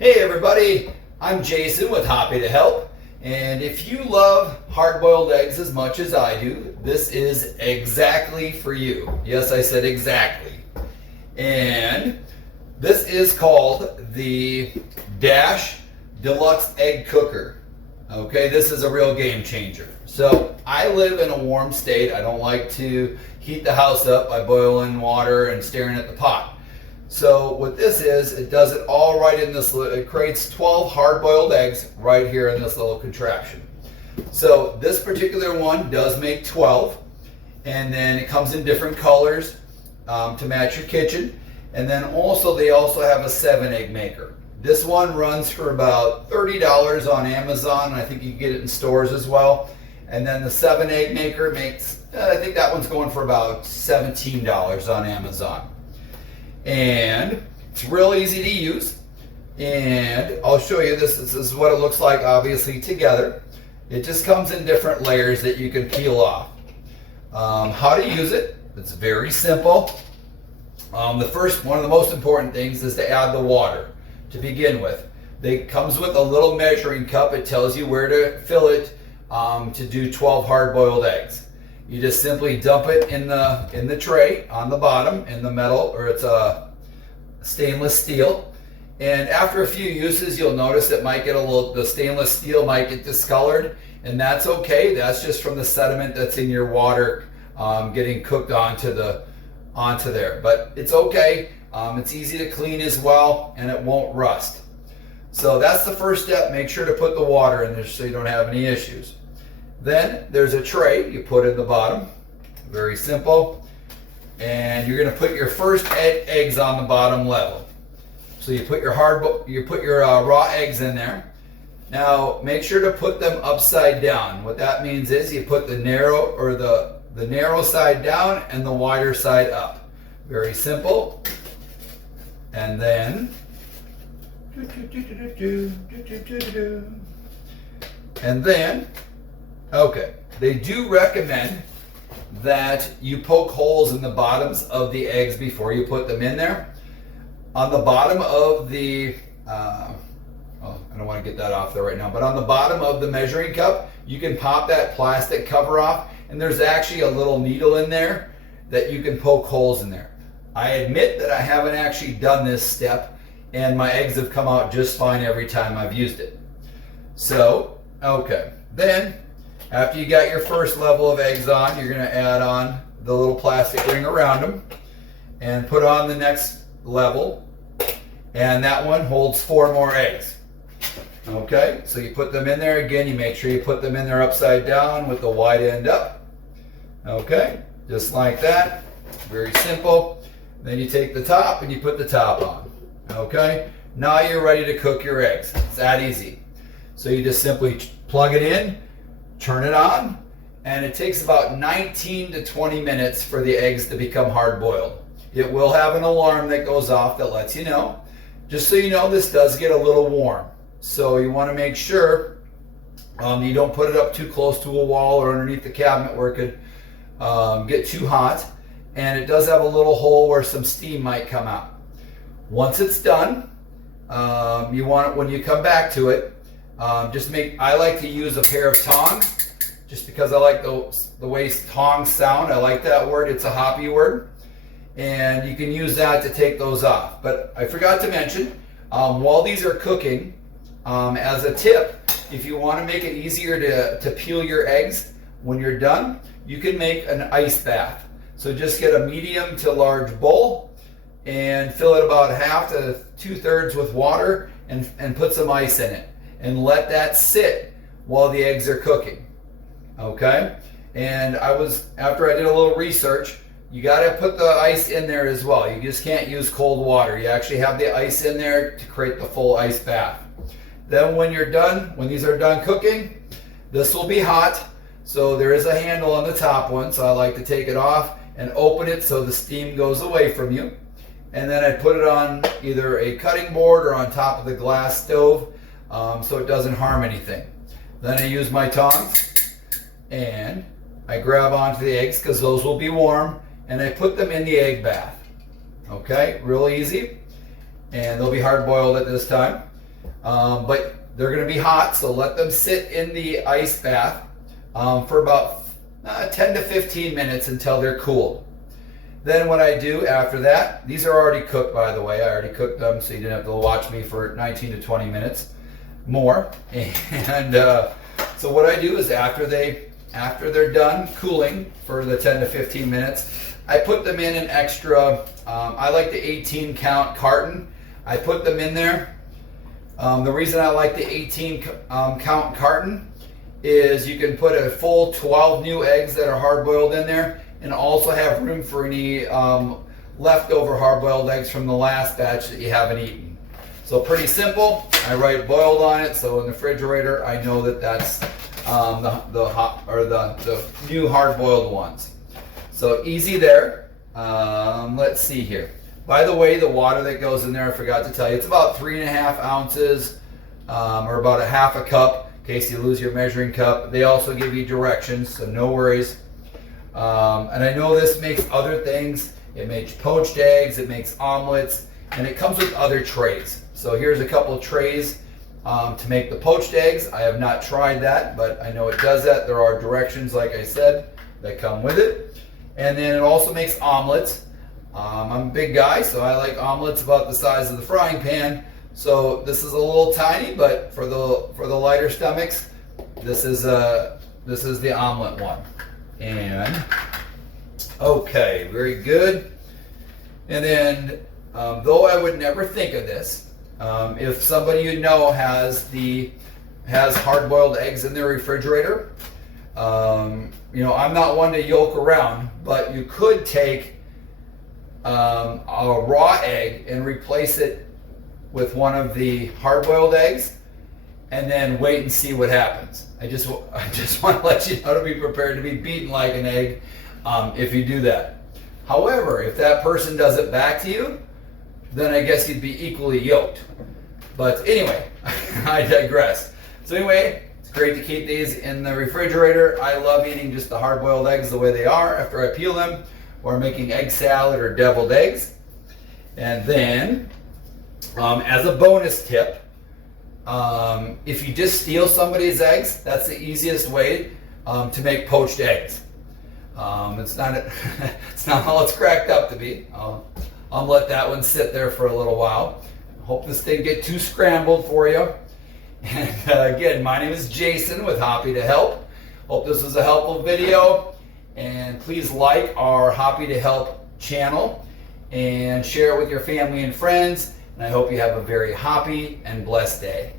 Hey everybody, I'm Jason with Hoppy to Help, and if you love hard-boiled eggs as much as I do, this is exactly for you. Yes, I said exactly. And this is called the Dash Deluxe Egg Cooker. Okay, this is a real game changer. So I live in a warm state. I don't like to heat the house up by boiling water and staring at the pot. So what this is, it does it all right in this, it creates 12 hard-boiled eggs right here in this little contraption. So this particular one does make 12, and then it comes in different colors to match your kitchen. And then also they also have a 7-egg maker. This one runs for about $30 on Amazon, and I think you can get it in stores as well. And then the 7-egg maker makes, I think that one's going for about $17 on Amazon. And it's real easy to use, and I'll show you this. This is what it looks like, obviously, together. It just comes in different layers that you can peel off. How to use it, it's very simple. One of the most important things is to add the water to begin with. It comes with a little measuring cup. It tells you where to fill it to do 12 hard-boiled eggs. You just simply dump it in the tray on the bottom in the metal, or it's a stainless steel. And after a few uses, you'll notice it might get the stainless steel might get discolored, and that's okay. That's just from the sediment that's in your water getting cooked onto there. But it's okay. It's easy to clean as well, and it won't rust. So that's the first step. Make sure to put the water in there so you don't have any issues. Then there's a tray you put in the bottom, very simple, and you're going to put your first eggs on the bottom level. So you put your raw eggs in there. Now make sure to put them upside down. What that means is you put the narrow side down and the wider side up. Very simple. And then okay, they do recommend that you poke holes in the bottoms of the eggs before you put them in there. On the bottom of the, I don't want to get that off there right now, but on the bottom of the measuring cup, you can pop that plastic cover off, and there's actually a little needle in there that you can poke holes in there. I admit that I haven't actually done this step, and my eggs have come out just fine every time I've used it. So, okay, then, after you got your first level of eggs on, you're going to add on the little plastic ring around them and put on the next level, and that one holds 4 more eggs. Okay, so you put them in there again. You make sure you put them in there upside down with the wide end up. Okay, just like that. Very simple. Then you take the top and you put the top on. Okay, now you're ready to cook your eggs. It's that easy. So you just simply plug it in, turn it on, and it takes about 19 to 20 minutes for the eggs to become hard-boiled. It will have an alarm that goes off that lets you know. Just so you know, this does get a little warm. So you want to make sure you don't put it up too close to a wall or underneath the cabinet where it could get too hot. And it does have a little hole where some steam might come out. Once it's done, you want it, when you come back to it, I like to use a pair of tongs just because I like the way tongs sound. I like that word. It's a Hoppy word. And you can use that to take those off. But I forgot to mention, while these are cooking, as a tip, if you want to make it easier to peel your eggs when you're done, you can make an ice bath. So just get a medium to large bowl and fill it about 1/2 to 2/3 with water and put some ice in it. And let that sit while the eggs are cooking. Okay? And after I did a little research, you got to put the ice in there as well. You just can't use cold water. You actually have the ice in there to create the full ice bath. Then when these are done cooking, this will be hot. So there is a handle on the top one. So I like to take it off and open it so the steam goes away from you. And then I put it on either a cutting board or on top of the glass stove so it doesn't harm anything. Then I use my tongs and I grab onto the eggs because those will be warm, and I put them in the egg bath. Okay, real easy. And they'll be hard boiled at this time. but they're going to be hot, so let them sit in the ice bath for about 10 to 15 minutes until they're cooled. Then what I do after that, these are already cooked, by the way. I already cooked them, so you didn't have to watch me for 19 to 20 minutes more. And so what I do is after they're done cooling for the 10 to 15 minutes, I put them in an extra, I like the 18 count carton. I put them in there. The reason I like the 18 count carton is you can put a full 12 new eggs that are hard-boiled in there, and also have room for any leftover hard-boiled eggs from the last batch that you haven't eaten. So pretty simple. I write boiled on it, so in the refrigerator I know that that's the new hard-boiled ones. So easy there. Let's see here. By the way, the water that goes in there, I forgot to tell you, it's about 3.5 ounces, or about a half a cup, in case you lose your measuring cup. They also give you directions, so no worries. And I know this makes other things. It makes poached eggs, it makes omelets, and it comes with other trays. So here's a couple of trays to make the poached eggs. I have not tried that, but I know it does that. There are directions, like I said, that come with it. And then it also makes omelets. I'm a big guy, so I like omelets about the size of the frying pan. So this is a little tiny, but for the lighter stomachs, this is the omelet one. And okay, very good. And then, though I would never think of this, if somebody you know has hard-boiled eggs in their refrigerator, you know, I'm not one to yoke around, but you could take a raw egg and replace it with one of the hard-boiled eggs, and then wait and see what happens. I just want to let you know to be prepared to be beaten like an egg if you do that. However, if that person does it back to you, then I guess you'd be equally yoked. But anyway, I digress. So anyway, it's great to keep these in the refrigerator. I love eating just the hard-boiled eggs the way they are after I peel them, or making egg salad or deviled eggs. And then, as a bonus tip, if you just steal somebody's eggs, that's the easiest way to make poached eggs. It's not all it's cracked up to be. I'll let that one sit there for a little while. Hope this didn't get too scrambled for you. And again, my name is Jason with Hoppy to Help. Hope this was a helpful video. And please like our Hoppy to Help channel and share it with your family and friends. And I hope you have a very hoppy and blessed day.